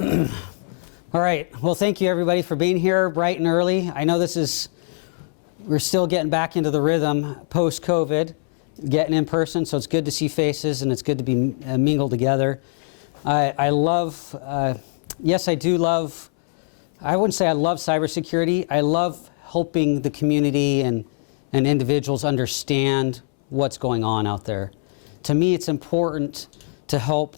All right. Well, thank you everybody for being here bright and early. I know we're still getting back into the rhythm post-COVID, getting in person, so it's good to see faces and it's good to be mingled together. I love, yes, I do love, I wouldn't say I love cybersecurity. I love helping the community and individuals understand what's going on out there. To me, it's important to help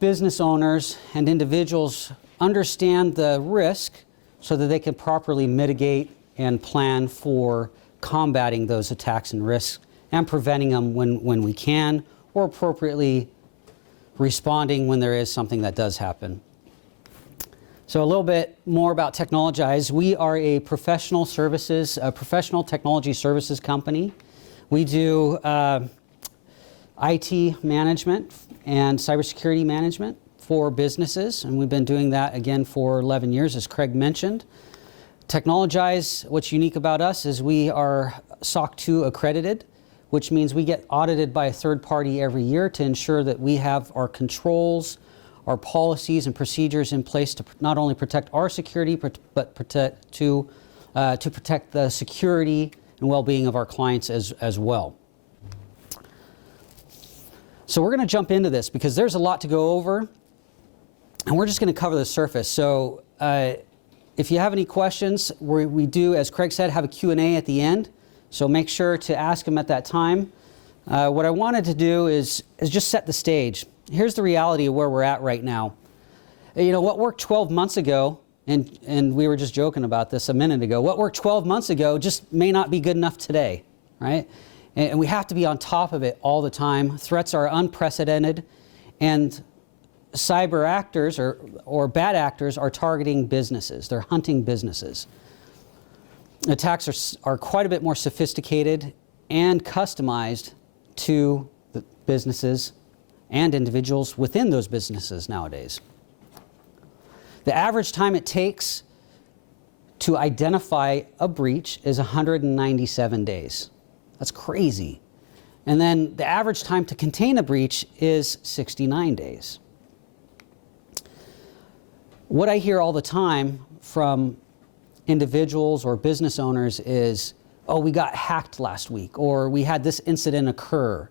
business owners and individuals understand the risk so that they can properly mitigate and plan for combating those attacks and risks and preventing them when we can, or appropriately responding when there is something that does happen. So a little bit more about Teknologize. We are a professional technology services company. We do IT management and cybersecurity management for businesses, and we've been doing that again for 11 years, as Craig mentioned. Teknologize, what's unique about us is we are SOC 2 accredited, which means we get audited by a third party every year to ensure that we have our controls, our policies and procedures in place to not only protect our security, but to protect the security and well-being of our clients as well. So we're going to jump into this because there's a lot to go over, and we're just going to cover the surface. So if you have any questions, we do, as Craig said, have a Q&A at the end. So make sure to ask them at that time. What I wanted to do is just set the stage. Here's the reality of where we're at right now. You know, what worked 12 months ago, and we were just joking about this a minute ago, what worked 12 months ago just may not be good enough today, right? And we have to be on top of it all the time. Threats are unprecedented, and cyber actors or bad actors are targeting businesses. They're hunting businesses. Attacks are quite a bit more sophisticated and customized to the businesses and individuals within those businesses nowadays. The average time it takes to identify a breach is 197 days. That's crazy. And then the average time to contain a breach is 69 days. What I hear all the time from individuals or business owners is, oh, we got hacked last week, or we had this incident occur.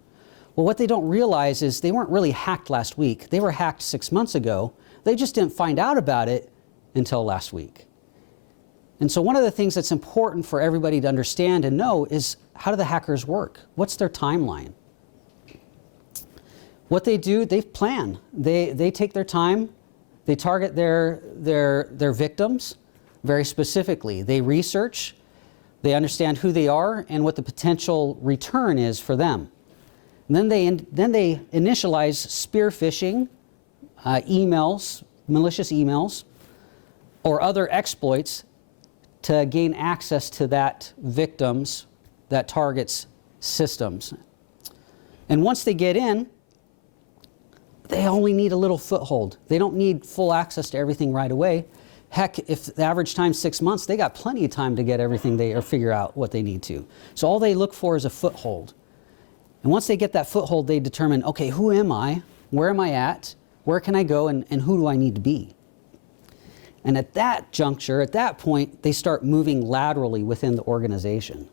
Well, what they don't realize is they weren't really hacked last week. They were hacked 6 months ago. They just didn't find out about it until last week. And so one of the things that's important for everybody to understand and know is, how do the hackers work? What's their timeline? What they do, they plan. They take their time. They target their victims very specifically. They research. They understand who they are and what the potential return is for them. And then they initialize spear phishing, emails, malicious emails, or other exploits to gain access to that target's systems. And once they get in, they only need a little foothold. They don't need full access to everything right away. Heck, if the average time's 6 months, they got plenty of time to get everything or figure out what they need to. So all they look for is a foothold. And once they get that foothold, they determine, okay, who am I? Where am I at? Where can I go? And who do I need to be? And at that juncture, at that point, they start moving laterally within the organization.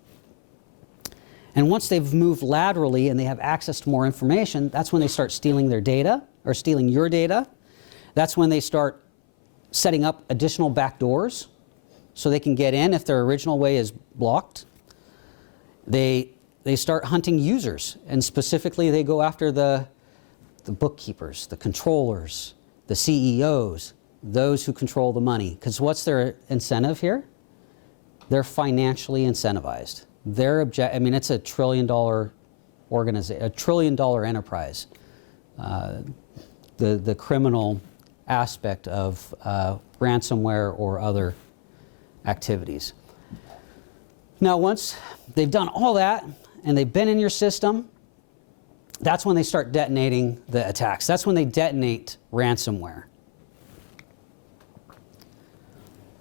And once they've moved laterally and they have access to more information, that's when they start stealing their data, or stealing your data. That's when they start setting up additional backdoors so they can get in if their original way is blocked. They start hunting users, and specifically they go after the bookkeepers, the controllers, the CEOs, those who control the money. Because what's their incentive here? They're financially incentivized. I mean, it's a $1 trillion organization, $1 trillion enterprise. The criminal aspect of ransomware or other activities. Now, once they've done all that and they've been in your system, that's when they start detonating the attacks. That's when they detonate ransomware.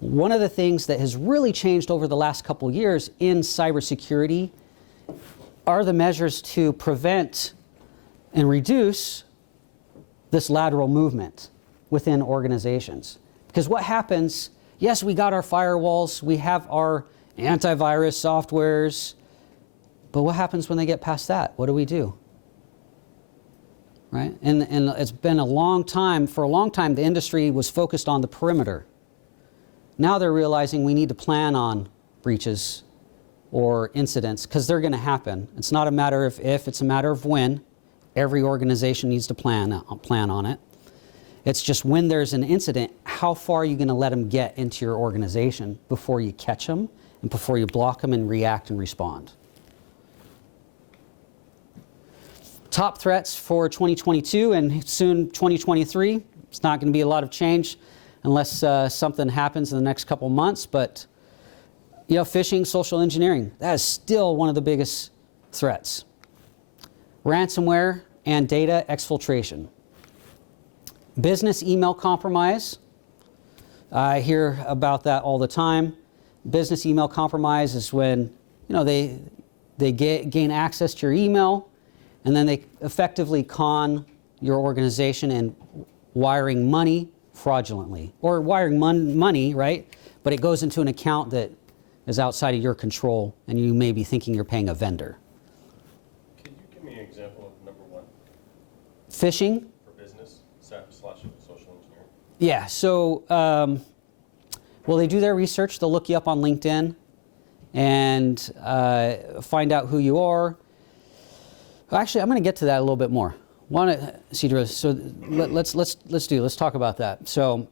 One of the things that has really changed over the last couple years in cybersecurity are the measures to prevent and reduce this lateral movement. within organizations. Because what happens, yes, we got our firewalls, we have our antivirus softwares, but what happens when they get past that? What do we do? Right? And it's been a long time, for a long time the industry was focused on the perimeter. Now they're realizing we need to plan on breaches or incidents, because they're going to happen. It's not a matter of if, it's a matter of when. Every organization needs to plan on it. It's just when there's an incident, how far are you going to let them get into your organization before you catch them and before you block them and react and respond. Top threats for 2022 and soon 2023. It's not going to be a lot of change unless something happens in the next couple months, but phishing, social engineering, that is still one of the biggest threats. Ransomware and data exfiltration. Business email compromise. I hear about that all the time. Business email compromise is when they gain access to your email, and then they effectively con your organization and wiring money fraudulently, or wiring money, right? But it goes into an account that is outside of your control, and you may be thinking you're paying a vendor. Can you give me an example of number one? Phishing. For business / social engineering? Yeah, so, well, they do their research. They'll look you up on LinkedIn and find out who you are. Actually, I'm going to get to that a little bit more. So let's talk about that. So,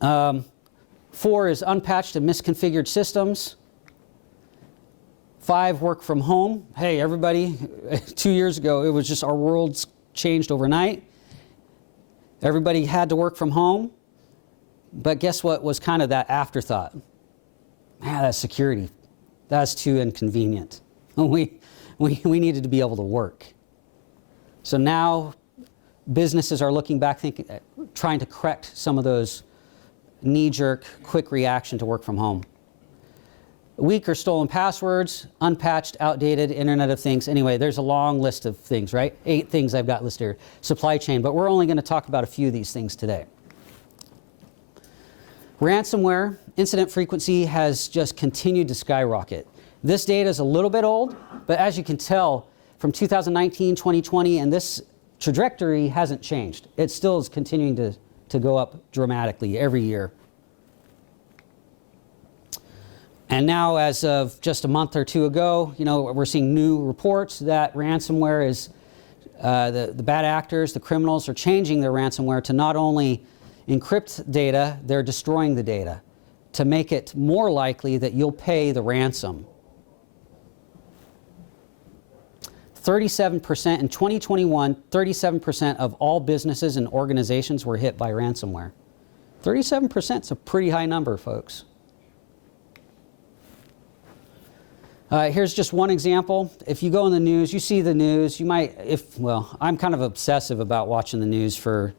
4 is unpatched and misconfigured systems. 5, work from home. Hey, everybody, 2 years ago, it was just our world's changed overnight. Everybody had to work from home. But guess what was kind of that afterthought? Man, that's security. That's too inconvenient. We needed to be able to work. So now businesses are looking back, trying to correct some of those knee-jerk, quick reaction to work from home. Weak or stolen passwords, unpatched, outdated, Internet of Things. Anyway, there's a long list of things, right? 8 things I've got listed here. Supply chain, but we're only going to talk about a few of these things today. Ransomware incident frequency has just continued to skyrocket. This data is a little bit old, but as you can tell, from 2019, 2020, and this trajectory hasn't changed. It still is continuing to go up dramatically every year. And now, as of just a month or two ago, we're seeing new reports that ransomware is, the bad actors, the criminals, are changing their ransomware to not only encrypt data, they're destroying the data to make it more likely that you'll pay the ransom. 37% in 2021, 37% of all businesses and organizations were hit by ransomware. 37% is a pretty high number, folks. Here's just one example. If you go in the news, you see the news, you might, I'm kind of obsessive about watching the news for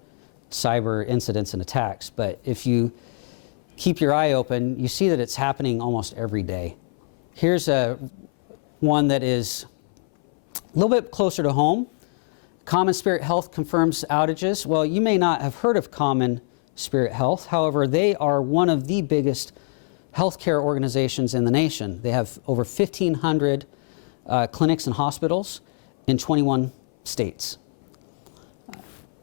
cyber incidents and attacks, but if you keep your eye open, you see that it's happening almost every day. Here's one that is a little bit closer to home. Common Spirit Health confirms outages. Well, you may not have heard of Common Spirit Health. However, they are one of the biggest healthcare organizations in the nation. They have over 1,500 clinics and hospitals in 21 states.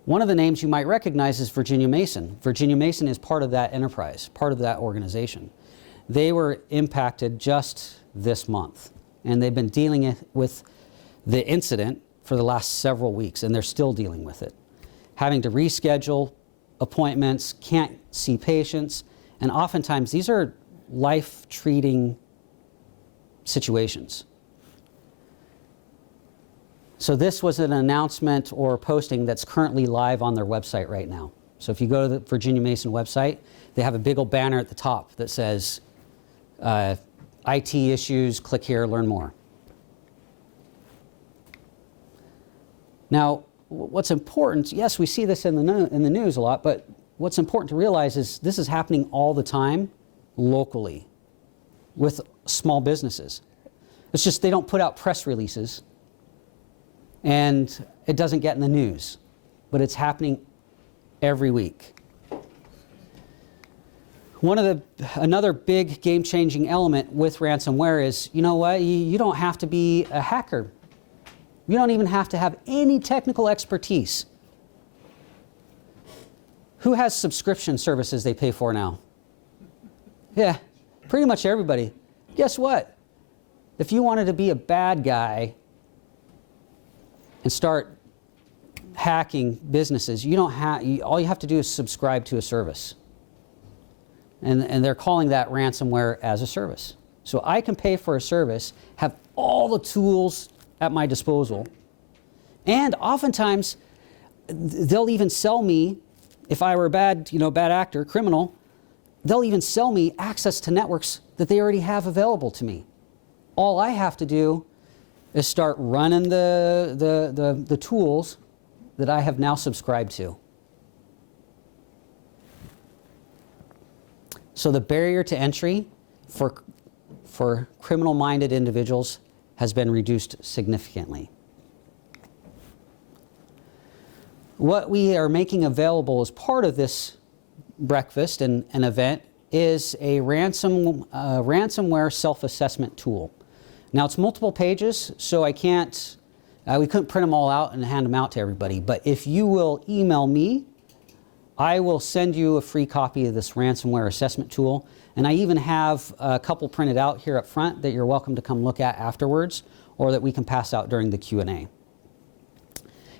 One of the names you might recognize is Virginia Mason. Virginia Mason is part of that enterprise, part of that organization. They were impacted just this month, and they've been dealing with the incident for the last several weeks, and they're still dealing with it. Having to reschedule appointments, can't see patients, and oftentimes these are life-treating situations. So this was an announcement or posting that's currently live on their website right now. So if you go to the Virginia Mason website, they have a big old banner at the top that says, IT issues, click here, learn more. Now, what's important, yes, we see this in the news a lot, but what's important to realize is this is happening all the time locally with small businesses. It's just they don't put out press releases and it doesn't get in the news, but it's happening every week. Another big game-changing element with ransomware is, you know what, you don't have to be a hacker. You don't even have to have any technical expertise. Who has subscription services they pay for now? Yeah, pretty much everybody. Guess what? If you wanted to be a bad guy and start hacking businesses, all you have to do is subscribe to a service. And they're calling that ransomware as a service. So I can pay for a service, have all the tools at my disposal, and oftentimes they'll even sell me, if I were a bad actor, criminal, they'll even sell me access to networks that they already have available to me. All I have to do is start running the tools that I have now subscribed to. So the barrier to entry for criminal-minded individuals has been reduced significantly. What we are making available as part of this breakfast and an event is a ransomware self-assessment tool. Now it's multiple pages, so we couldn't print them all out and hand them out to everybody, but if you will email me, I will send you a free copy of this ransomware assessment tool, and I even have a couple printed out here up front that you're welcome to come look at afterwards, or that we can pass out during the Q&A.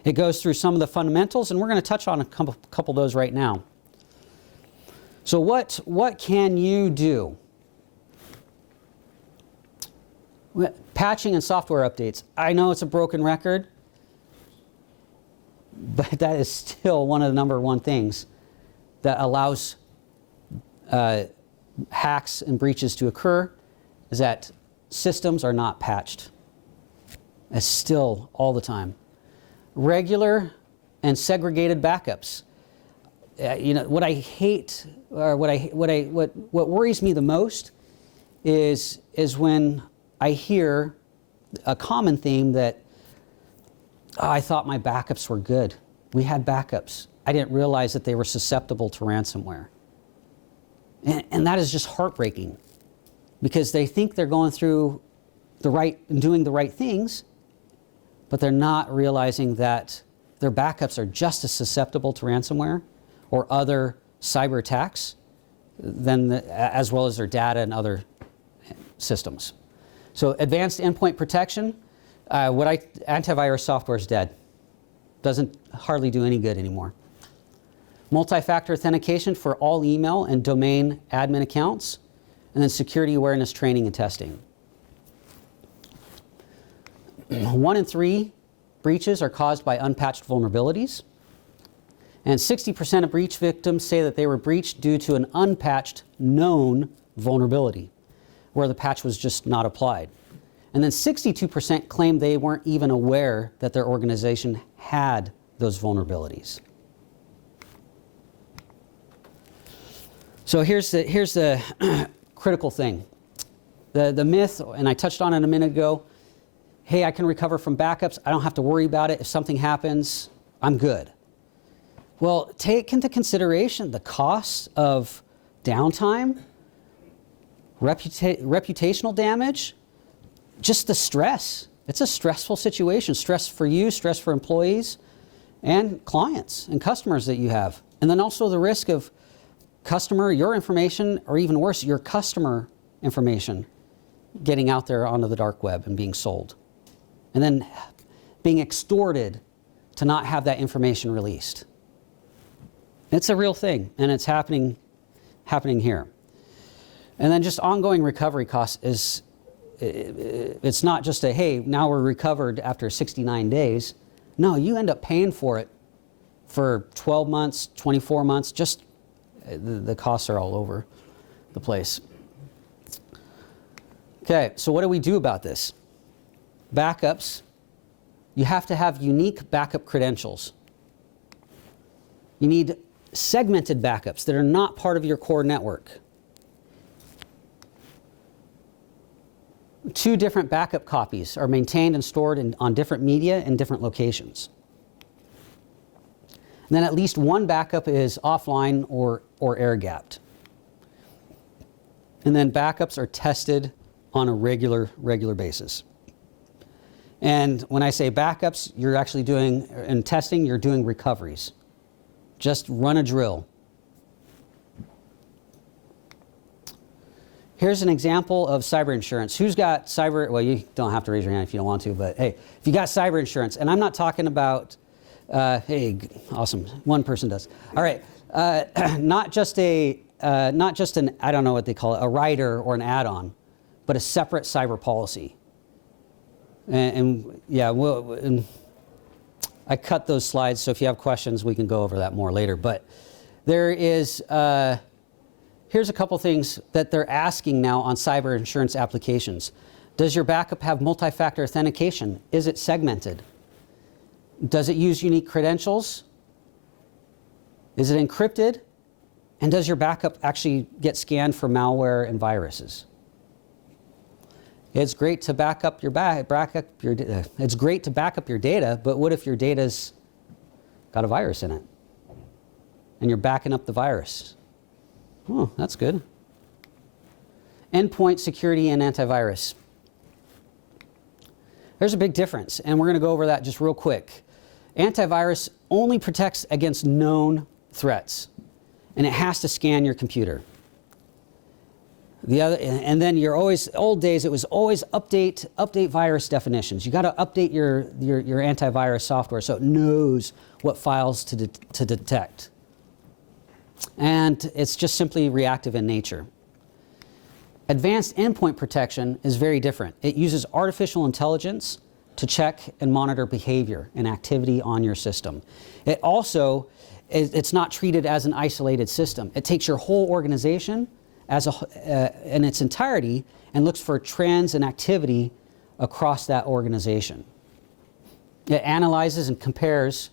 It goes through some of the fundamentals, and we're going to touch on a couple of those right now. So what can you do? Patching and software updates. I know it's a broken record, but that is still one of the number one things that allows hacks and breaches to occur, is that systems are not patched. It's still all the time. Regular and segregated backups. What I hate, or what worries me the most is when I hear a common theme that, I thought my backups were good. We had backups. I didn't realize that they were susceptible to ransomware. And that is just heartbreaking, because they think they're going through and doing the right things, but they're not realizing that their backups are just as susceptible to ransomware or other cyber attacks as well as their data and other systems. So advanced endpoint protection. Antivirus software is dead. Doesn't hardly do any good anymore. Multi-factor authentication for all email and domain admin accounts, and then security awareness training and testing. 1 in 3 breaches are caused by unpatched vulnerabilities, and 60% of breach victims say that they were breached due to an unpatched known vulnerability, where the patch was just not applied. And then 62% claim they weren't even aware that their organization had those vulnerabilities. So here's the critical thing. The myth, and I touched on it a minute ago, hey, I can recover from backups. I don't have to worry about it. If something happens, I'm good. Well, take into consideration the costs of downtime, reputational damage, just the stress. It's a stressful situation. Stress for you, stress for employees and clients and customers that you have. And then also the risk of your information, or even worse, your customer information getting out there onto the dark web and being sold. And then being extorted to not have that information released. It's a real thing, and it's happening here. And then just ongoing recovery costs it's not just hey, now we're recovered after 69 days. No, you end up paying for it for 12 months, 24 months, just the costs are all over the place. Okay, so what do we do about this? Backups, you have to have unique backup credentials. You need segmented backups that are not part of your core network. 2 different backup copies are maintained and stored on different media and different locations. And then at least one backup is offline or air-gapped. And then backups are tested on a regular basis. And when I say backups, you're actually doing, in testing, you're doing recoveries. Just run a drill. Here's an example of cyber insurance. Who's got cyber, well, you don't have to raise your hand if you don't want to, but hey, if you got cyber insurance, and I'm not talking about, hey, awesome, one person does. All right, not just an, I don't know what they call it, a rider or an add-on, but a separate cyber policy. And yeah, and I cut those slides, so if you have questions, we can go over that more later. But there is, here's a couple things that they're asking now on cyber insurance applications. Does your backup have multi-factor authentication? Is it segmented? Does it use unique credentials? Is it encrypted? And does your backup actually get scanned for malware and viruses? It's great to back up your it's great to back up your data, but what if your data's got a virus in it? And you're backing up the virus. Oh, that's good. Endpoint security and antivirus. There's a big difference, and we're going to go over that just real quick. Antivirus only protects against known threats, and it has to scan your computer. And then you're always, old days, it was always update virus definitions. You got to update your antivirus software so it knows what files to detect. And it's just simply reactive in nature. Advanced endpoint protection is very different. It uses artificial intelligence to check and monitor behavior and activity on your system. It also, it's not treated as an isolated system. It takes your whole organization as in its entirety and looks for trends and activity across that organization. It analyzes and compares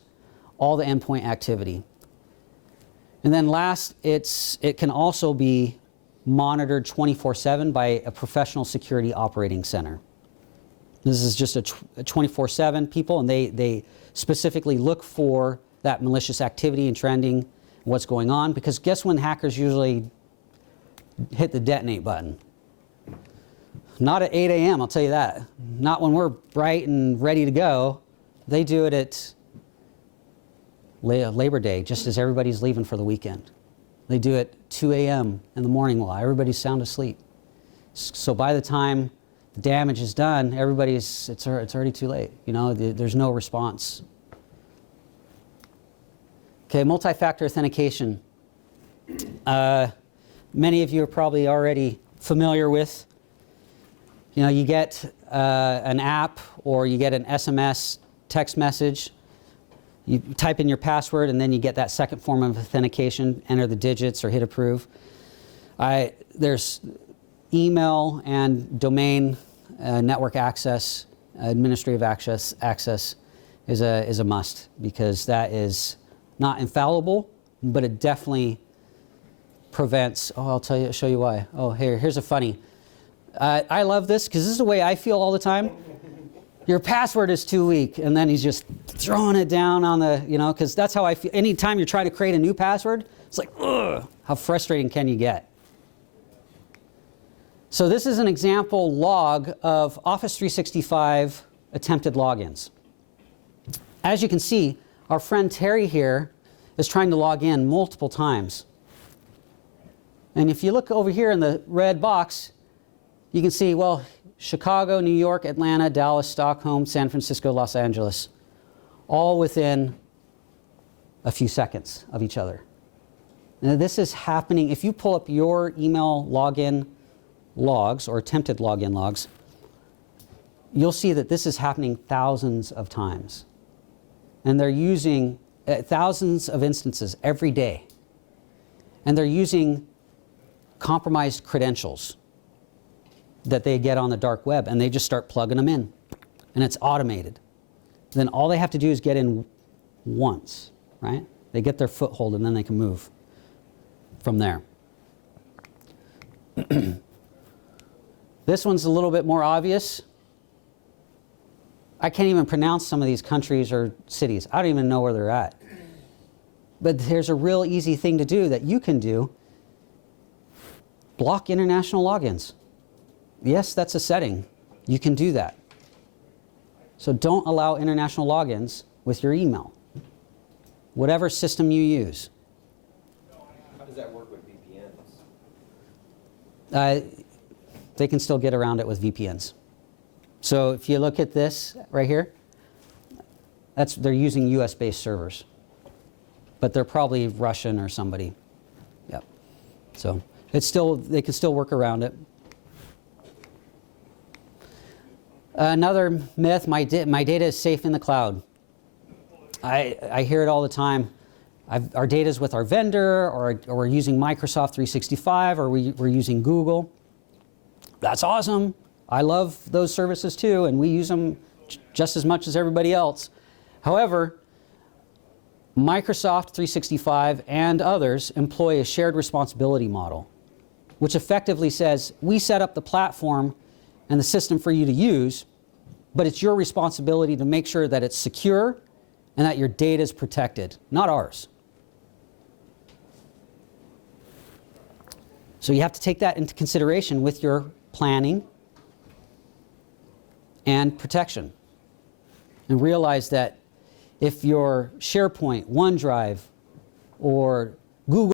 all the endpoint activity. And then last, it can also be monitored 24/7 by a professional security operating center. This is just a 24/7 people, and they specifically look for that malicious activity and trending, what's going on, because guess when hackers usually hit the detonate button? Not at 8 a.m., I'll tell you that. Not when we're bright and ready to go. They do it at Labor Day, just as everybody's leaving for the weekend. They do it 2 a.m. in the morning while everybody's sound asleep. So by the time the damage is done, it's already too late. You know, there's no response. Okay, multi-factor authentication. Many of you are probably already familiar with. You know, you get an app or you get an SMS text message. You type in your password and then you get that second form of authentication, enter the digits or hit approve. There's email and domain network access, administrative access is a must, because that is not infallible, but it definitely prevents, I'll show you why. Oh, here's a funny. I love this because this is the way I feel all the time. Your password is too weak, and then he's just throwing it down on the, because that's how I feel. Anytime you're trying to create a new password, it's like, ugh, how frustrating can you get? So this is an example log of Office 365 attempted logins. As you can see, our friend Terry here is trying to log in multiple times. And if you look over here in the red box, you can see, well, Chicago, New York, Atlanta, Dallas, Stockholm, San Francisco, Los Angeles, all within a few seconds of each other. Now this is happening, if you pull up your email login logs or attempted login logs, you'll see that this is happening thousands of times. And they're using thousands of instances every day. And they're using compromised credentials that they get on the dark web, and they just start plugging them in, and it's automated. Then all they have to do is get in once, right? They get their foothold, and then they can move from there. This one's a little bit more obvious. I can't even pronounce some of these countries or cities. I don't even know where they're at. But there's a real easy thing to do that you can do. Block international logins. Yes, that's a setting. You can do that. So don't allow international logins with your email, whatever system you use. How does that work with VPNs? They can still get around it with VPNs. So if you look at this right here, they're using US-based servers, but they're probably Russian or somebody. Yep. So they can still work around it. Another myth: my data is safe in the cloud. I hear it all the time. Our data is with our vendor, or we're using Microsoft 365, or we're using Google. That's awesome. I love those services too, and we use them just as much as everybody else. However, Microsoft 365 and others employ a shared responsibility model, which effectively says, we set up the platform and the system for you to use, but it's your responsibility to make sure that it's secure and that your data is protected, not ours. So you have to take that into consideration with your planning and protection. And realize that if your SharePoint, OneDrive, or Google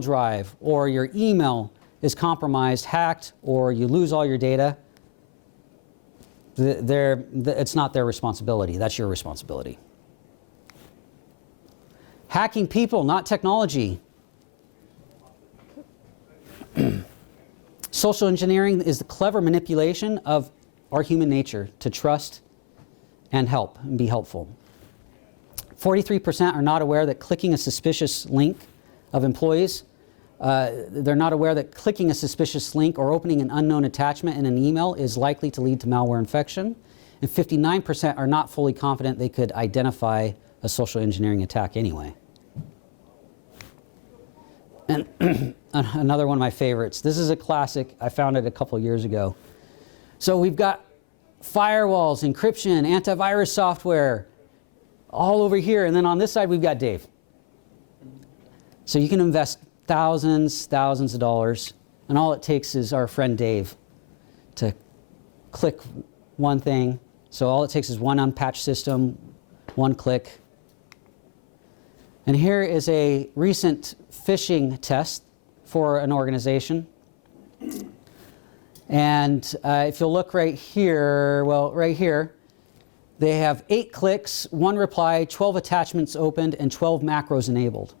Drive, or your email is compromised, hacked, or you lose all your data, it's not their responsibility. That's your responsibility. Hacking people, not technology. Social engineering is the clever manipulation of our human nature to trust and help and be helpful. 43% are not aware that clicking a suspicious link of employees, they're not aware that clicking a suspicious link or opening an unknown attachment in an email is likely to lead to malware infection. And 59% are not fully confident they could identify a social engineering attack anyway. And another one of my favorites. This is a classic. I found it a couple years ago. So we've got firewalls, encryption, antivirus software, all over here. And then on this side, we've got Dave. So you can invest thousands of dollars. And all it takes is our friend Dave to click one thing. So all it takes is one unpatched system, one click. And here is a recent phishing test for an organization. And if you'll look right here, well, right here, they have 8 clicks, 1 reply, 12 attachments opened, and 12 macros enabled.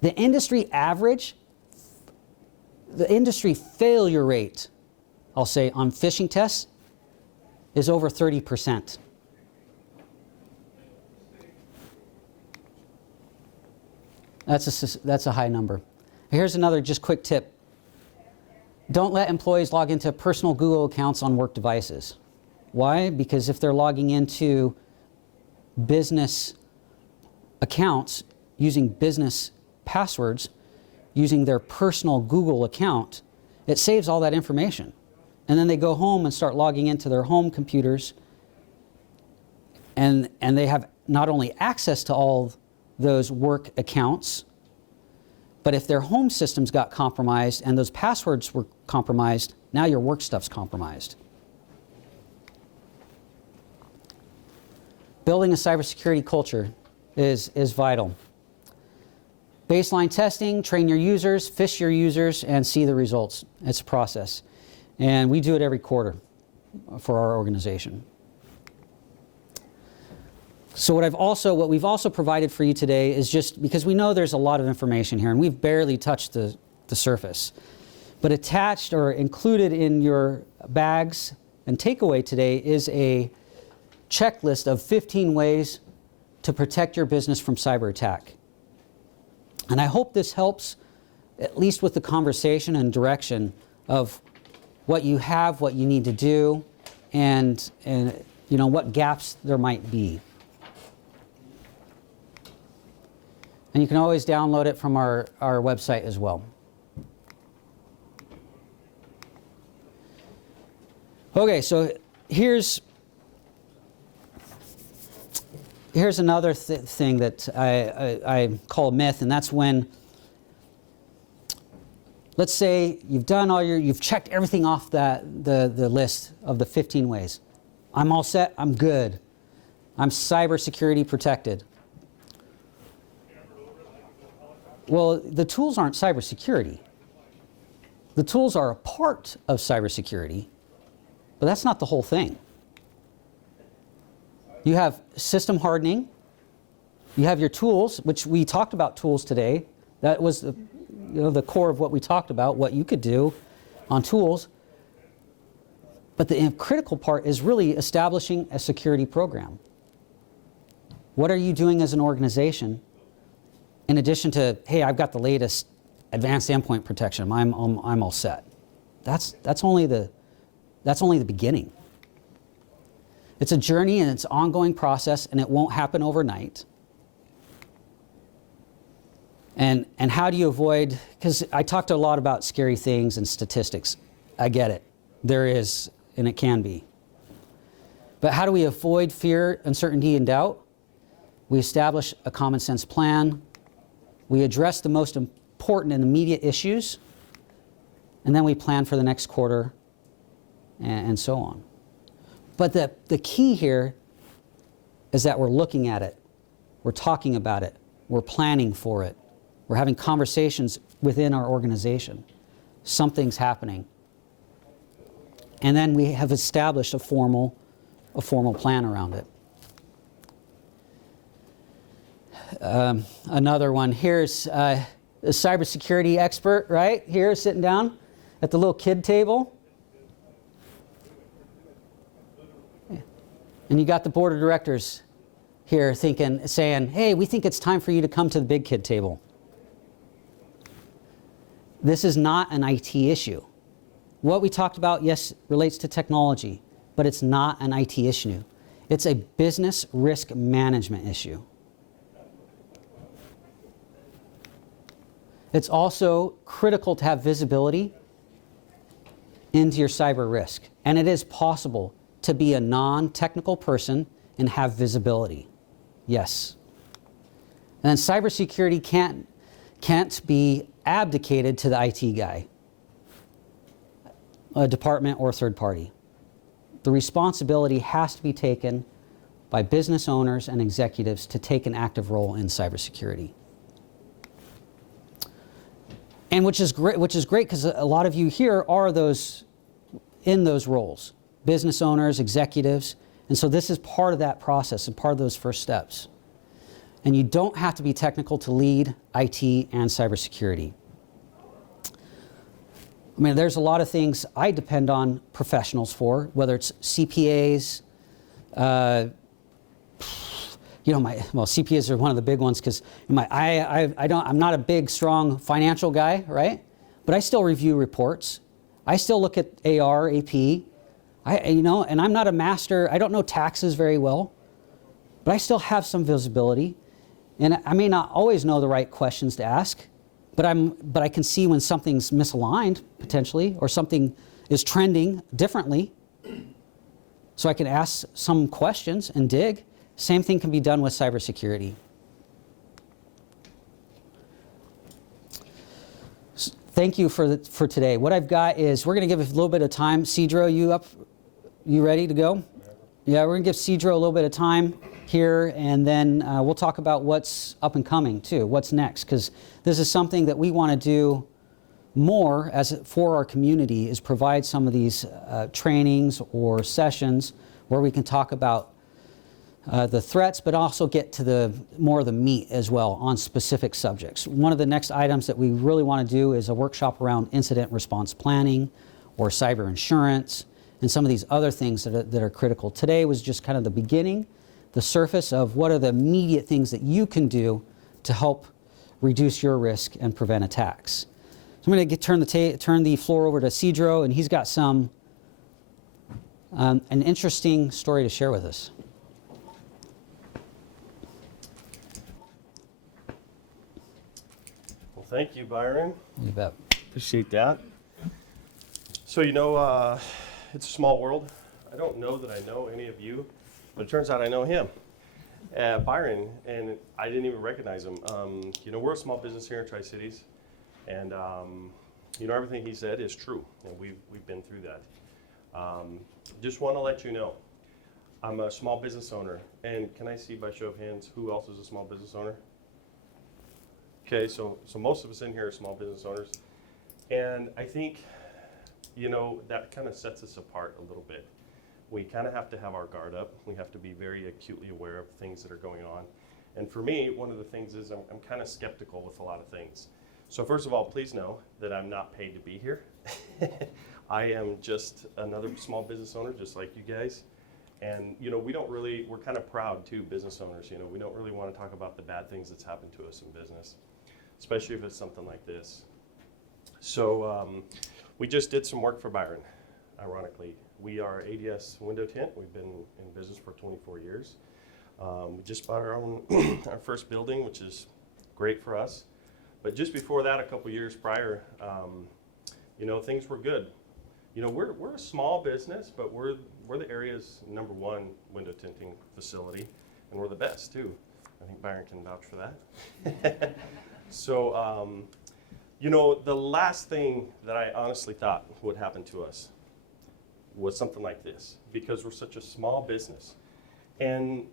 The industry average, the industry failure rate, I'll say, on phishing tests is over 30%. That's a high number. Here's another just quick tip. Don't let employees log into personal Google accounts on work devices. Why? Because if they're logging into business accounts using business passwords, using their personal Google account, it saves all that information. And then they go home and start logging into their home computers, and they have not only access to all those work accounts, but if their home systems got compromised and those passwords were compromised, now your work stuff's compromised. Building a cybersecurity culture is vital. Baseline testing, train your users, phish your users, and see the results. It's a process. And we do it every quarter for our organization. So what we've also provided for you today is just because we know there's a lot of information here and we've barely touched the surface. But attached or included in your bags and takeaway today is a checklist of 15 ways to protect your business from cyber attack. And I hope this helps, at least with the conversation and direction of what you have, what you need to do, and you know, what gaps there might be. And you can always download it from our website as well. Okay, so here's here's another thing that I call a myth, and that's when, let's say you've checked everything off the list of the 15 ways. I'm all set, I'm good. I'm cybersecurity protected. Well, the tools aren't cybersecurity. The tools are a part of cybersecurity, but that's not the whole thing. You have system hardening. You have your tools, which we talked about tools today. That was the core of what we talked about, what you could do on tools. But the critical part is really establishing a security program. What are you doing as an organization in addition to, hey, I've got the latest advanced endpoint protection, I'm all set. That's only the beginning. It's a journey and it's an ongoing process, and it won't happen overnight. And how do you avoid, because I talked a lot about scary things and statistics. I get it. There is, and it can be. But how do we avoid fear, uncertainty, and doubt? We establish a common sense plan. We address the most important and immediate issues. And then we plan for the next quarter and so on. But the key here is that we're looking at it. We're talking about it. We're planning for it. We're having conversations within our organization. Something's happening. And then we have established a formal plan around it. Another one. Here's a cybersecurity expert, right? Here, sitting down at the little kid table. And you got the board of directors here saying, hey, we think it's time for you to come to the big kid table. This is not an IT issue. What we talked about, yes, relates to technology, but it's not an IT issue. It's a business risk management issue. It's also critical to have visibility into your cyber risk. And it is possible to be a non-technical person and have visibility. Yes. And cybersecurity can't be abdicated to the IT guy, a department or third party. The responsibility has to be taken by business owners and executives to take an active role in cybersecurity. And which is great because a lot of you here are in those roles, business owners, executives, and so this is part of that process and part of those first steps. And you don't have to be technical to lead IT and cybersecurity. I mean, there's a lot of things I depend on professionals for, whether it's CPAs, CPAs are one of the big ones because I'm not a big, strong financial guy, right? But I still review reports. I still look at AR, AP. And I'm not a master. I don't know taxes very well, but I still have some visibility. And I may not always know the right questions to ask, but I can see when something's misaligned potentially, or something is trending differently. So I can ask some questions and dig. Same thing can be done with cybersecurity. Thank you for today. What I've got is we're going to give a little bit of time. Cedro, you up? You ready to go? Yeah, we're going to give Cedro a little bit of time here, and then we'll talk about what's up and coming too. What's next? Because this is something that we want to do more for our community, is provide some of these trainings or sessions where we can talk about the threats, but also get to more of the meat as well on specific subjects. One of the next items that we really want to do is a workshop around incident response planning or cyber insurance and some of these other things that are critical. Today was just kind of the beginning, the surface of what are the immediate things that you can do to help reduce your risk and prevent attacks. So I'm going to turn the floor over to Cedro, and he's got an interesting story to share with us. Well, thank you, Byron. You bet. Appreciate that. So, it's a small world. I don't know that I know any of you, but it turns out I know him. Byron, and I didn't even recognize him. You know, we're a small business here in Tri-Cities, and you know, everything he said is true, and we've been through that. Just want to let you know, I'm a small business owner, and can I see by show of hands who else is a small business owner? Okay, so most of us in here are small business owners, and I think, you know, that kind of sets us apart a little bit. We kind of have to have our guard up. We have to be very acutely aware of things that are going on. And for me, one of the things is I'm kind of skeptical with a lot of things. So first of all, please know that I'm not paid to be here. I am just another small business owner, just like you guys. And you know, we're kind of proud too, business owners. You know, we don't really want to talk about the bad things that's happened to us in business, especially if it's something like this. So we just did some work for Byron, ironically. We are ADS Window Tint. We've been in business for 24 years. We just bought our own our first building, which is great for us. But just before that, a couple years prior, you know, things were good. You know, we're a small business, but we're the area's #1 window tinting facility, and we're the best too. I think Byron can vouch for that. So, you know, the last thing that I honestly thought would happen to us was something like this, because we're such a small business. And,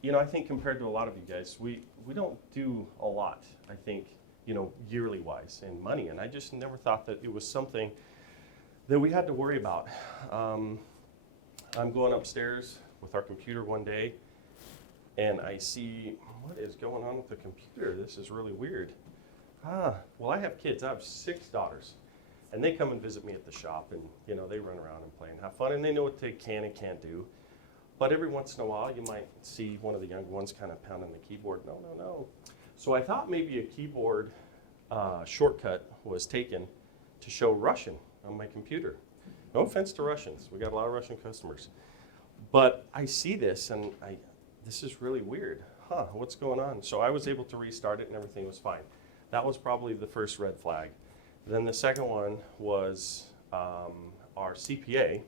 you know, I think compared to a lot of you guys, we don't do a lot, I think, you know, yearly wise in money. And I just never thought that it was something that we had to worry about. I'm going upstairs with our computer one day, and I see, what is going on with the computer? This is really weird. Well, I have kids. I have 6 daughters. And they come and visit me at the shop, and you know, they run around and play and have fun, and they know what they can and can't do. But every once in a while, you might see one of the young ones kind of pounding the keyboard. No. So I thought maybe a keyboard shortcut was taken to show Russian on my computer. No offense to Russians. We got a lot of Russian customers. But I see this, and this is really weird. What's going on? So I was able to restart it, and everything was fine. That was probably the first red flag. Then the second one was our CPA,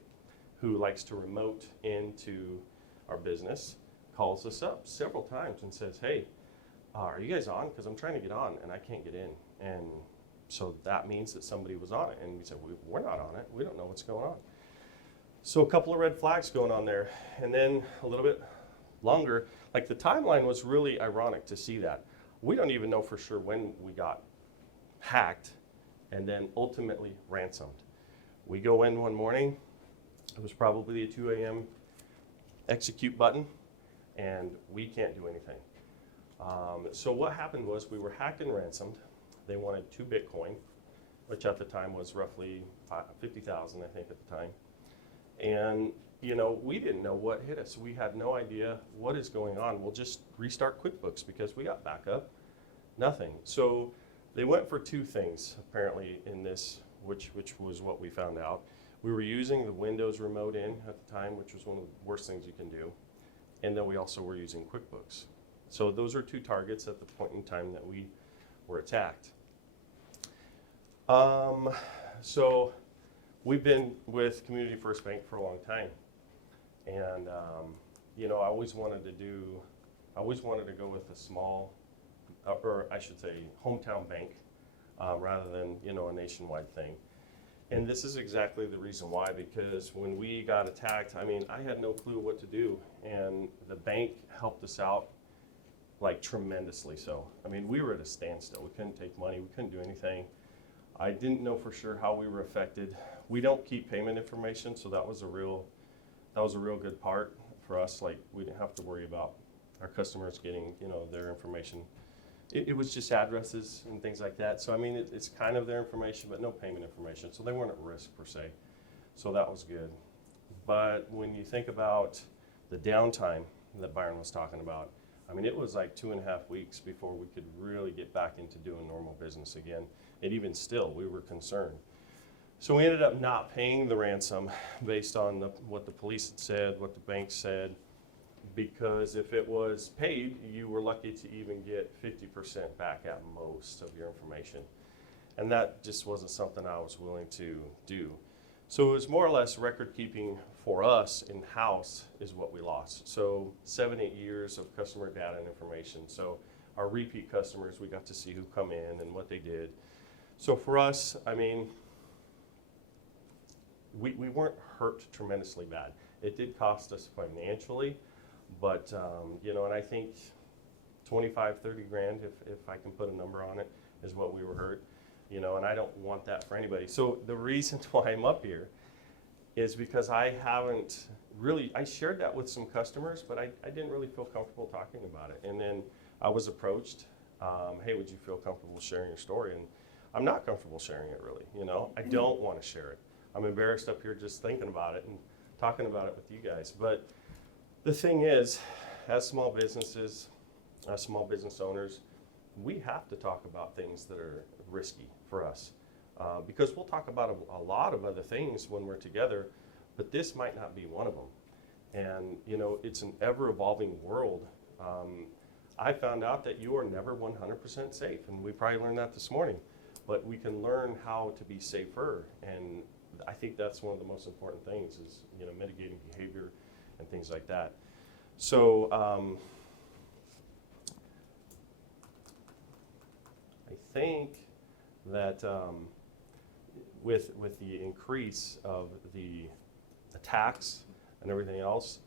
who likes to remote into our business, calls us up several times and says, hey, are you guys on? Because I'm trying to get on and I can't get in. And so that means that somebody was on it. And we said, we're not on it. We don't know what's going on. So a couple of red flags going on there. And then a little bit longer, like the timeline was really ironic to see that. We don't even know for sure when we got hacked and then ultimately ransomed. We go in one morning, it was probably a 2 a.m. execute button, and we can't do anything. So what happened was we were hacked and ransomed. They wanted 2 Bitcoin, which at the time was roughly 50,000, I think, at the time. And you know, we didn't know what hit us. We had no idea what is going on. We'll just restart QuickBooks because we got backup. Nothing. So they went for 2 things apparently in this, which was what we found out. We were using the Windows remote in at the time, which was one of the worst things you can do. And then we also were using QuickBooks. So those are 2 targets at the point in time that we were attacked. So we've been with Community First Bank for a long time. And you know, I always wanted to go with a small, or I should say hometown bank, rather than, you know, a nationwide thing. And this is exactly the reason why, because when we got attacked, I mean, I had no clue what to do, and the bank helped us out like tremendously so. I mean, we were at a standstill. We couldn't take money, we couldn't do anything. I didn't know for sure how we were affected. We don't keep payment information, so that was a real good part for us. Like, we didn't have to worry about our customers getting, you know, their information. It was just addresses and things like that. So I mean, it's kind of their information, but no payment information. So they weren't at risk per se. So that was good. But when you think about the downtime that Byron was talking about, I mean, it was like 2.5 weeks before we could really get back into doing normal business again. And even still, we were concerned. So we ended up not paying the ransom based on what the police had said, what the bank said, because if it was paid, you were lucky to even get 50% back at most of your information. And that just wasn't something I was willing to do. So it was more or less record keeping for us in-house is what we lost. So 7-8 years of customer data and information. So our repeat customers, we got to see who come in and what they did. So for us, I mean, we weren't hurt tremendously bad. It did cost us financially, but and I think 25, 30 grand, if I can put a number on it, is what we were hurt. And I don't want that for anybody. So the reason why I'm up here is because I shared that with some customers, but I didn't really feel comfortable talking about it. And then I was approached, hey, would you feel comfortable sharing your story? And I'm not comfortable sharing it really, I don't want to share it. I'm embarrassed up here just thinking about it and talking about it with you guys. But the thing is, as small businesses, as small business owners, we have to talk about things that are risky for us. Because we'll talk about a lot of other things when we're together, but this might not be one of them. And it's an ever-evolving world. I found out that you are never 100% safe, and we probably learned that this morning. But we can learn how to be safer, and I think that's one of the most important things is mitigating behavior and things like that. So I think that with the increase of the attacks and everything else,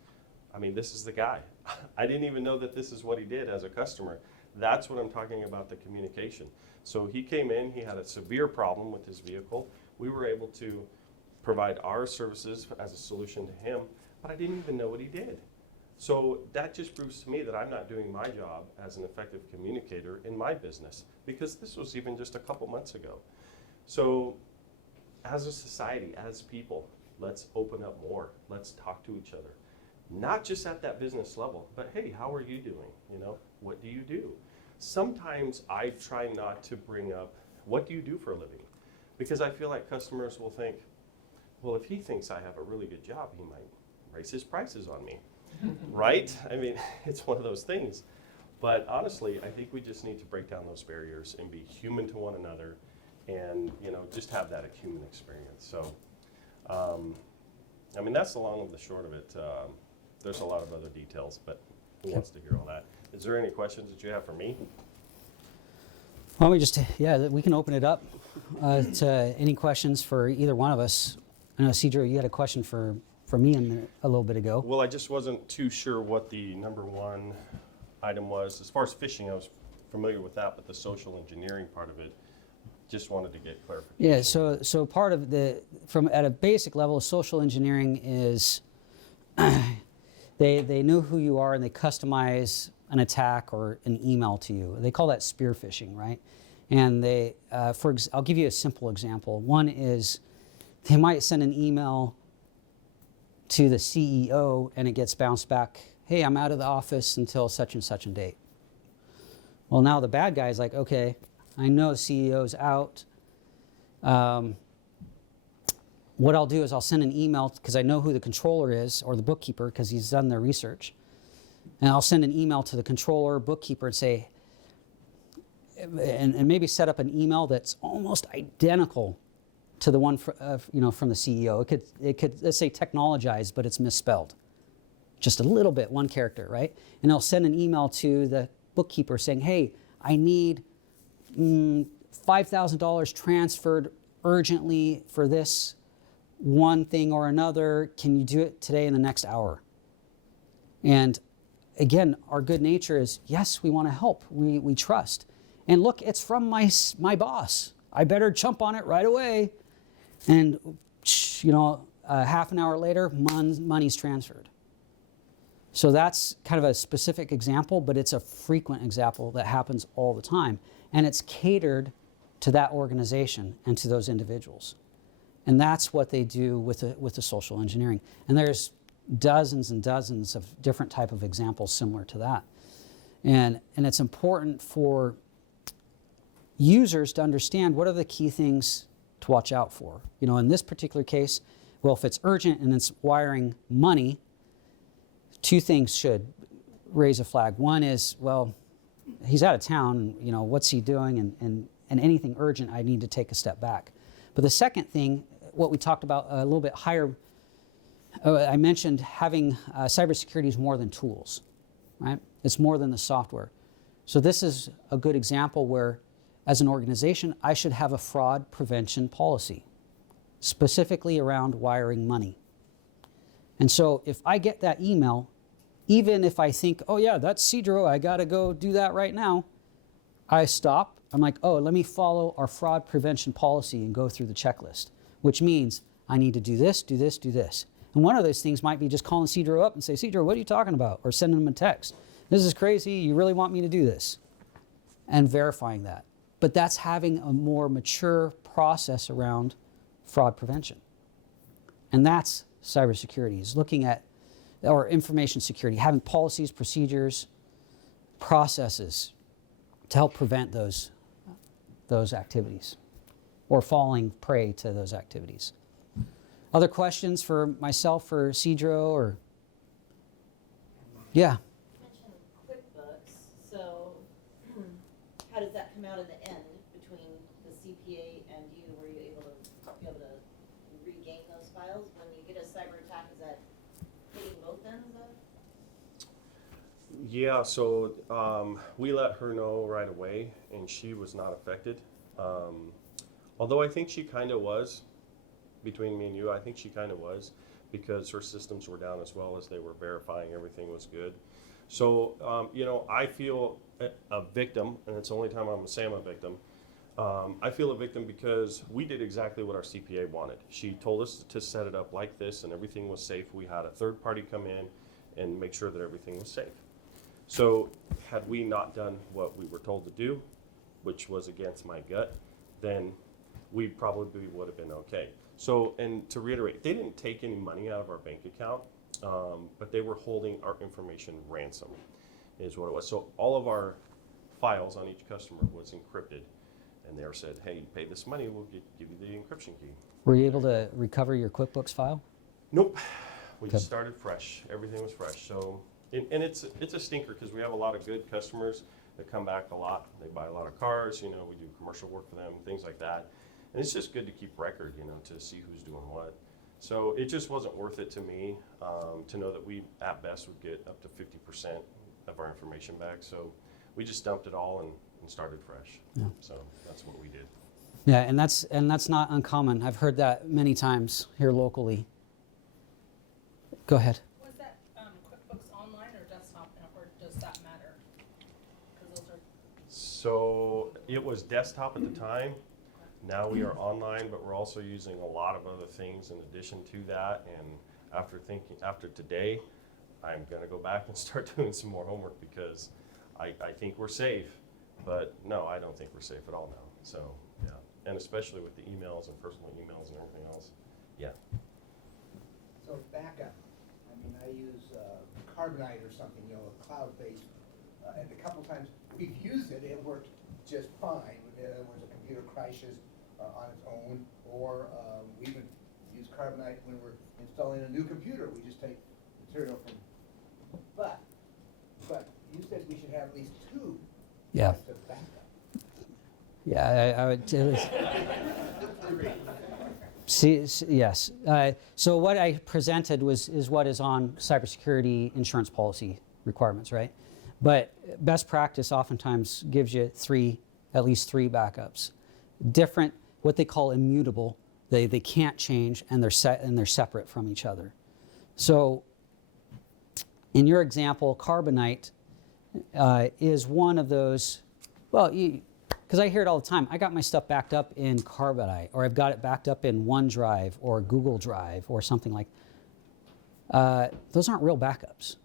I mean, this is the guy. I didn't even know that this is what he did as a customer. That's what I'm talking about, the communication. So he came in, he had a severe problem with his vehicle. We were able to provide our services as a solution to him, but I didn't even know what he did. So that just proves to me that I'm not doing my job as an effective communicator in my business, because this was even just a couple months ago. So as a society, as people, let's open up more. Let's talk to each other. Not just at that business level, but hey, how are you doing? What do you do? Sometimes I try not to bring up, what do you do for a living? Because I feel like customers will think, well, if he thinks I have a really good job, he might raise his prices on me, right? I mean, it's one of those things. But honestly, I think we just need to break down those barriers and be human to one another and, just have that human experience. So, I mean, that's the long and the short of it. There's a lot of other details, but who wants to hear all that? Is there any questions that you have for me? Why don't we just, we can open it up to any questions for either one of us. I know, Cedro, you had a question for me a little bit ago. Well, I just wasn't too sure what the number one item was. As far as phishing, I was familiar with that, but the social engineering part of it, just wanted to get clarification. Yeah, so part of at a basic level, social engineering is they know who you are and they customize an attack or an email to you. They call that spear phishing, right? And I'll give you a simple example. One is they might send an email to the CEO and it gets bounced back, hey, I'm out of the office until such and such a date. Well, now the bad guy's like, okay, I know the CEO's out. What I'll do is I'll send an email because I know who the controller is or the bookkeeper because he's done their research. And I'll send an email to the controller, bookkeeper and say, and maybe set up an email that's almost identical to the one from the CEO. It could let's say Teknologize, but it's misspelled. Just a little bit, one character, right? And I'll send an email to the bookkeeper saying, hey, I need $5,000 transferred urgently for this one thing or another. Can you do it today in the next hour? And again, our good nature is, yes, we want to help. We trust. And look, it's from my boss. I better jump on it right away. And, half an hour later, money's transferred. So that's kind of a specific example, but it's a frequent example that happens all the time. And it's catered to that organization and to those individuals. And that's what they do with the social engineering. And there's dozens and dozens of different type of examples similar to that. And it's important for users to understand what are the key things to watch out for. In this particular case, well, if it's urgent and it's wiring money, two things should raise a flag. One is, well, he's out of town, what's he doing? And anything urgent, I need to take a step back. But the second thing, what we talked about a little bit higher I mentioned having cybersecurity is more than tools, right? It's more than the software. So this is a good example where, as an organization, I should have a fraud prevention policy, specifically around wiring money. And so if I get that email, even if I think, oh yeah, that's Cedro, I gotta go do that right now, I stop. I'm like, oh, let me follow our fraud prevention policy and go through the checklist, which means I need to do this, do this, do this. And one of those things might be just calling Cedro up and say, Cedro, what are you talking about? Or sending them a text. This is crazy. You really want me to do this? And verifying that. But that's having a more mature process around fraud prevention. And that's cybersecurity, is looking at, or information security, having policies, procedures, processes to help prevent those activities or falling prey to those activities. Other questions for myself or Cedro or? Yeah. You mentioned QuickBooks, so how does that come out in the end between the CPA and you? Were you able to regain those files when you get a cyber attack? Is that hitting both ends of? Yeah, so we let her know right away, and she was not affected. Although I think she kind of was, between me and you, I think she kind of was, because her systems were down as well as they were verifying everything was good. So, you know, I feel a victim, and it's the only time I'm going to say I'm a victim. I feel a victim because we did exactly what our CPA wanted. She told us to set it up like this, and everything was safe. We had a third party come in and make sure that everything was safe. So had we not done what we were told to do, which was against my gut, then we probably would have been okay. So, and to reiterate, they didn't take any money out of our bank account, but they were holding our information ransom, is what it was. So all of our files on each customer was encrypted, and they were said, hey, you pay this money, we'll give you the encryption key. Were you able to recover your QuickBooks file? Nope, we Okay. just started fresh. Everything was fresh. So, and it's a stinker because we have a lot of good customers that come back a lot. They buy a lot of cars, you know, we do commercial work for them, things like that. And it's just good to keep record, you know, to see who's doing what. So it just wasn't worth it to me to know that we, at best, would get up to 50% of our information back. So we just dumped it all and started fresh. Yeah. So that's what we did. Yeah, and that's not uncommon. I've heard that many times here locally. Go ahead. Was that QuickBooks online or desktop, or does that matter? 'Cause those are So it was desktop at the time. Now we are online, but we're also using a lot of other things in addition to that. And after today, I'm going to go back and start doing some more homework because I think we're safe. But no, I don't think we're safe at all now. So yeah, and especially with the emails and personal emails and everything else. Yeah. So backup, I mean, I use Carbonite or something, you know, a cloud-based, and a couple times we've used it, it worked just fine. When a computer crashes on its own, or we even use Carbonite when we're installing a new computer. We just take material from, but you said we should have at least two Yeah. sets of backup. Yeah, I would. Yes. So what I presented is what is on cybersecurity insurance policy requirements, right? But best practice oftentimes gives you at least three backups. Different, what they call immutable. They can't change, and they're separate from each other. So in your example, Carbonite is one of those. Well, because I hear it all the time. I got my stuff backed up in Carbonite, or I've got it backed up in OneDrive or Google Drive or something like. Those aren't real backups.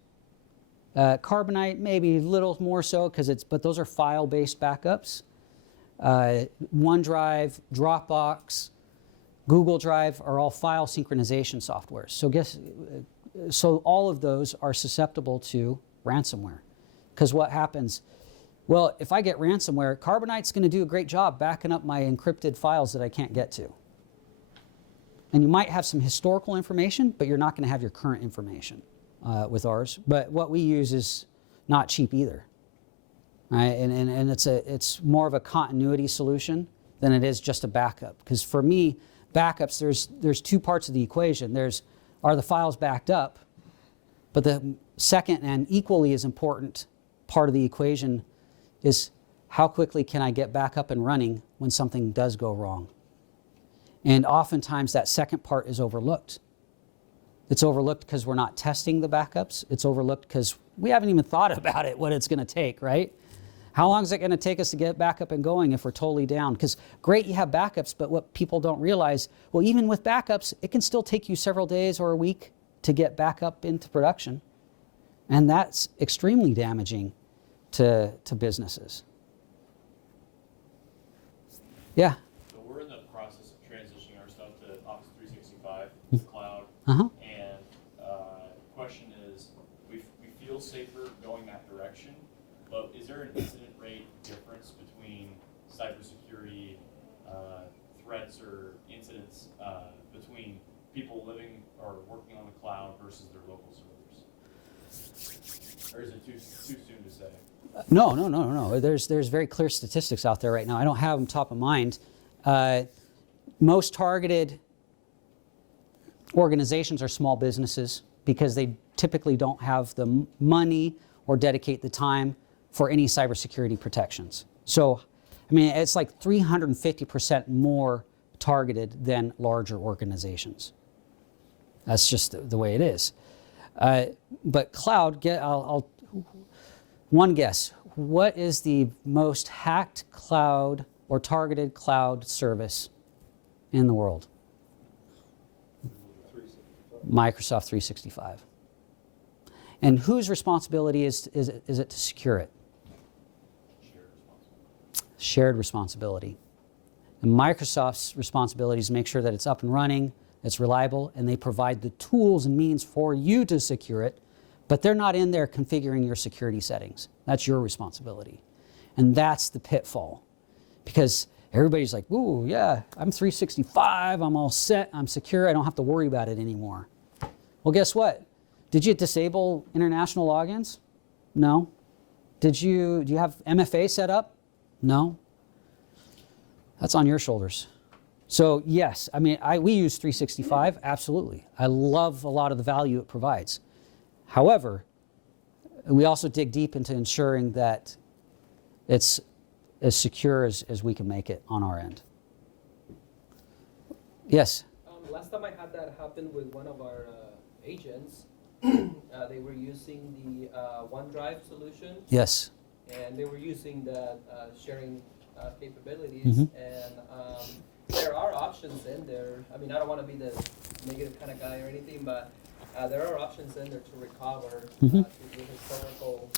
Carbonite maybe a little more so but those are file-based backups. OneDrive, Dropbox, Google Drive are all file synchronization softwares. So all of those are susceptible to ransomware. Because what happens? Well, if I get ransomware, Carbonite's going to do a great job backing up my encrypted files that I can't get to. And you might have some historical information, but you're not going to have your current information with ours. But what we use is not cheap either. Right? And it's more of a continuity solution than it is just a backup. Because for me, backups, there's two parts of the equation. There's are the files backed up? But the second and equally as important part of the equation is how quickly can I get back up and running when something does go wrong? And oftentimes that second part is overlooked. It's overlooked because we're not testing the backups. It's overlooked because we haven't even thought about it, what it's going to take, right? How long is it going to take us to get back up and going if we're totally down? Because great, you have backups, but what people don't realize, well, even with backups, it can still take you several days or a week to get back up into production. And that's extremely damaging to businesses. Yeah? So we're in the process of transitioning our stuff to Office 365, the cloud. Uh-huh. And question is, we feel safer going that direction, but is there an incident rate difference between cybersecurity threats or incidents between people living or working on the cloud versus their local servers? Or is it too soon to say? No. There's very clear statistics out there right now. I don't have them top of mind. Most targeted organizations are small businesses because they typically don't have the money or dedicate the time for any cybersecurity protections. So, I mean, it's like 350% more targeted than larger organizations. That's just the way it is. But cloud, one guess. What is the most hacked cloud or targeted cloud service in the world? Microsoft 365. And whose responsibility is it to secure it? Shared responsibility. And Microsoft's responsibility is to make sure that it's up and running, it's reliable, and they provide the tools and means for you to secure it, but they're not in there configuring your security settings. That's your responsibility. And that's the pitfall. Because everybody's like, ooh, yeah, I'm 365, I'm all set, I'm secure, I don't have to worry about it anymore. Well, guess what? Did you disable international logins? No. Do you have MFA set up? No. That's on your shoulders. So yes, I mean, we use 365, absolutely. I love a lot of the value it provides. However, we also dig deep into ensuring that it's as secure as we can make it on our end. Yes? Last time I had that happen with one of our agents, they were using the OneDrive solution. Yes. And they were using the sharing capabilities. Mm-hmm. And there are options in there. I mean, I don't want to be the negative kind of guy or anything, but there are options in there to recover, Mm-hmm. to do historical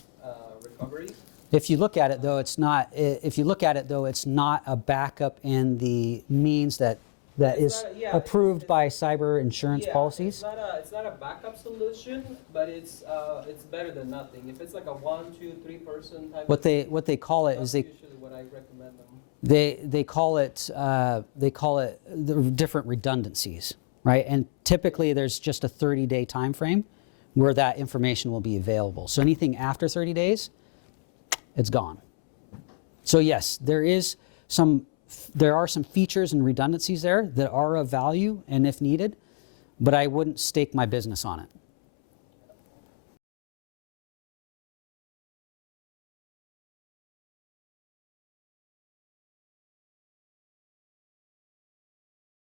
recovery. If you look at it, though, it's not. If you look at it, though, it's not a backup in the means that is approved by cyber insurance policies. It's not a backup solution, but it's better than nothing. If it's like a 1, 2, 3 person type. What they call it is that's usually what I recommend them. they call it the different redundancies, right? And typically there's just a 30-day time frame where that information will be available. So anything after 30 days, it's gone. So yes, there are some features and redundancies there that are of value and if needed, but I wouldn't stake my business on it.